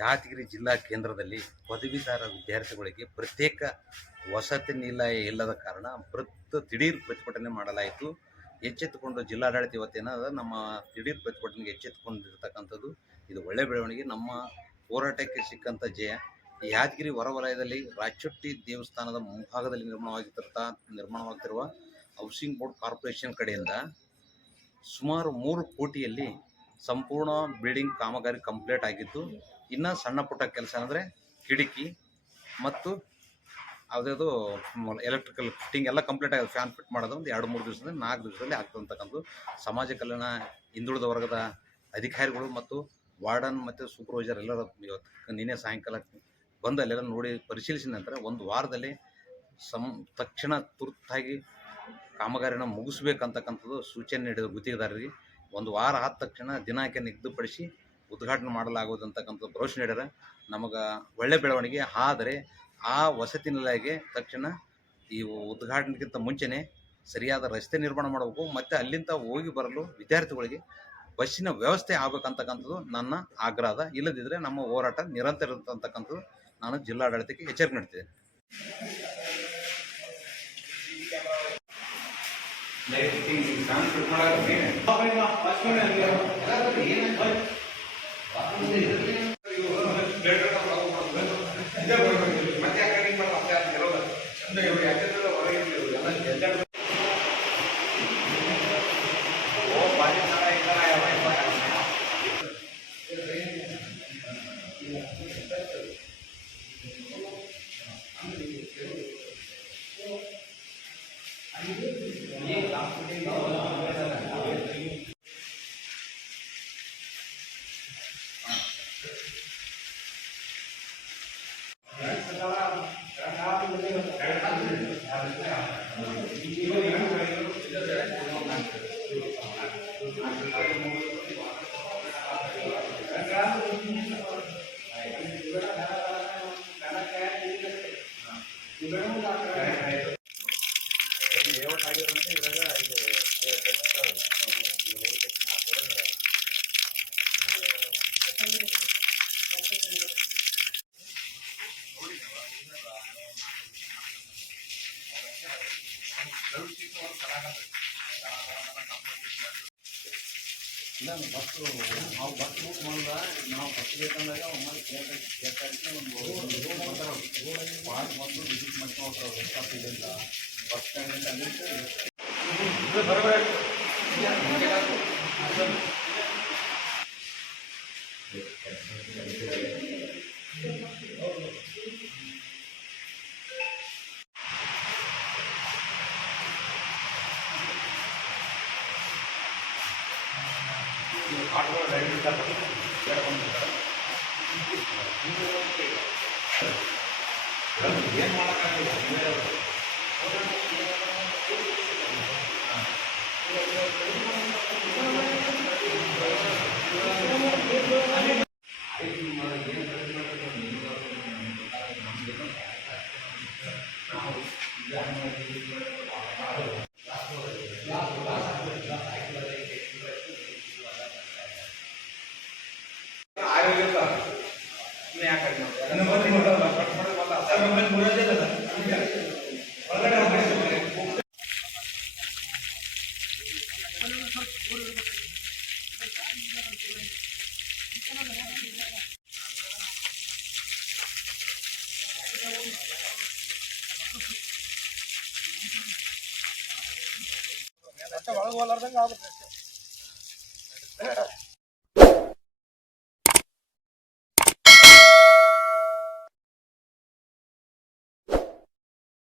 ಯಾದಗಿರಿ ಜಿಲ್ಲಾ ಕೇಂದ್ರದಲ್ಲಿ ಪದವೀಧರ ವಿದ್ಯಾರ್ಥಿಗಳಿಗೆ ಪ್ರತ್ಯೇಕ ವಸತಿ ನಿಲಯ ಇಲ್ಲದ ಕಾರಣ ದಿಢೀರ್ ಪ್ರತಿಭಟನೆ ಮಾಡಲಾಯಿತು. ಎಚ್ಚೆತ್ತುಕೊಂಡು ಜಿಲ್ಲಾಡಳಿತ ವತಿಯಿಂದ ನಮ್ಮ ದಿಢೀರ್ ಪ್ರತಿಭಟನೆಗೆ ಎಚ್ಚೆತ್ತುಕೊಂಡಿರ್ತಕ್ಕಂಥದ್ದು ಇದು ಒಳ್ಳೆಯ ಬೆಳವಣಿಗೆ. ನಮ್ಮ ಹೋರಾಟಕ್ಕೆ ಸಿಕ್ಕಂಥ ಜಯ. ಯಾದಗಿರಿ ಹೊರವಲಯದಲ್ಲಿ ರಾಚೋಟಿ ದೇವಸ್ಥಾನದ ಮುಂಭಾಗದಲ್ಲಿ ನಿರ್ಮಾಣವಾಗುತ್ತಿರುವ ಹೌಸಿಂಗ್ ಬೋರ್ಡ್ ಕಾರ್ಪೊರೇಷನ್ ಕಡೆಯಿಂದ ಸುಮಾರು 3 ಕೋಟಿಯಲ್ಲಿ ಸಂಪೂರ್ಣ ಬಿಲ್ಡಿಂಗ್ ಕಾಮಗಾರಿ ಕಂಪ್ಲೀಟ್ ಆಗಿದ್ದು, ಇನ್ನು ಸಣ್ಣ ಪುಟ್ಟ ಕೆಲಸ ಅಂದರೆ ಕಿಟಕಿ ಮತ್ತು ಯಾವುದ್ಯಾವುದು ಎಲೆಕ್ಟ್ರಿಕಲ್ ಫಿಟ್ಟಿಂಗ್ ಎಲ್ಲ ಕಂಪ್ಲೀಟ್ ಆಗಿದೆ. ಫ್ಯಾನ್ ಫಿಟ್ ಮಾಡೋದು ಒಂದು 2-3 ದಿವಸದಲ್ಲಿ 4 ದಿವಸದಲ್ಲಿ ಆಗ್ತಕ್ಕಂಥದ್ದು. ಸಮಾಜ ಕಲ್ಯಾಣ ಹಿಂದುಳಿದ ವರ್ಗದ ಅಧಿಕಾರಿಗಳು ಮತ್ತು ವಾರ್ಡನ್ ಮತ್ತು ಸೂಪರ್ವೈಸರ್ ಎಲ್ಲರೂ ನಿನ್ನೆ ಸಾಯಂಕಾಲ ಬಂದು ಅಲ್ಲೆಲ್ಲ ನೋಡಿ ಪರಿಶೀಲಿಸಿದ ನಂತರ 1 ವಾರದಲ್ಲಿ ತಕ್ಷಣ ತುರ್ತಾಗಿ ಕಾಮಗಾರಿನ ಮುಗಿಸ್ಬೇಕಂತಕ್ಕಂಥದ್ದು ಸೂಚನೆ ನೀಡಿದ ಗುತ್ತಿಗೆದಾರರಿಗೆ. 1 ವಾರ ಆದ ತಕ್ಷಣ ದಿನಾಂಕ ನಿಗದಿಪಡಿಸಿ ಉದ್ಘಾಟನೆ ಮಾಡಲಾಗುವುದು ಅಂತಕ್ಕಂಥದ್ದು ಭರವಸೆ ನೀಡ್ಯಾರ. ನಮಗೆ ಒಳ್ಳೆ ಬೆಳವಣಿಗೆ. ಆದರೆ ಆ ವಸತಿ ನಿಲಯಕ್ಕೆ ತಕ್ಷಣ ಈ ಉದ್ಘಾಟನೆಗಿಂತ ಮುಂಚೆನೇ ಸರಿಯಾದ ರಸ್ತೆ ನಿರ್ಮಾಣ ಮಾಡಬೇಕು ಮತ್ತು ಅಲ್ಲಿಂದ ಹೋಗಿ ಬರಲು ವಿದ್ಯಾರ್ಥಿಗಳಿಗೆ ಬಸ್ಸಿನ ವ್ಯವಸ್ಥೆ ಆಗಬೇಕಂತಕ್ಕಂಥದ್ದು ನನ್ನ ಆಗ್ರಹ. ಇಲ್ಲದಿದ್ದರೆ ನಮ್ಮ ಹೋರಾಟ ನಿರಂತರ ಇರತಕ್ಕಂಥದ್ದು ನಾನು ಜಿಲ್ಲಾಡಳಿತಕ್ಕೆ ಎಚ್ಚರಿಕೆ ನೀಡ್ತಿದ್ದೇನೆ. ಇಲ್ಲ ಬಸ್ಸು ನಾವು ಬಸ್ ಬುಕ್ ಮಾಡಿದ ನಾವು ಬಸ್ ಬೇಕಂದಾಗ ಒಮ್ಮೆ ಕೇಳ್ತಾಯಿದ್ರೆ ಒಂದು ಪಾರ್ಕ್ ಬಂದು ವಿಸಿಟ್ ಮಾಡ್ಕೊಂಡು ಹೋಗ್ತಾರೆ. ಸ್ಟಾಪ್ ಇದೆ ಅಂತ ಬಸ್ ಸ್ಟ್ಯಾಂಡ್ ಏನು ಮಾಡೋಕ್ಕಾಗಿಲ್ಲ. ಒಳಗೆ ಹೋಲಾರ್ದಂಗೆ ಆಗುತ್ತೆ.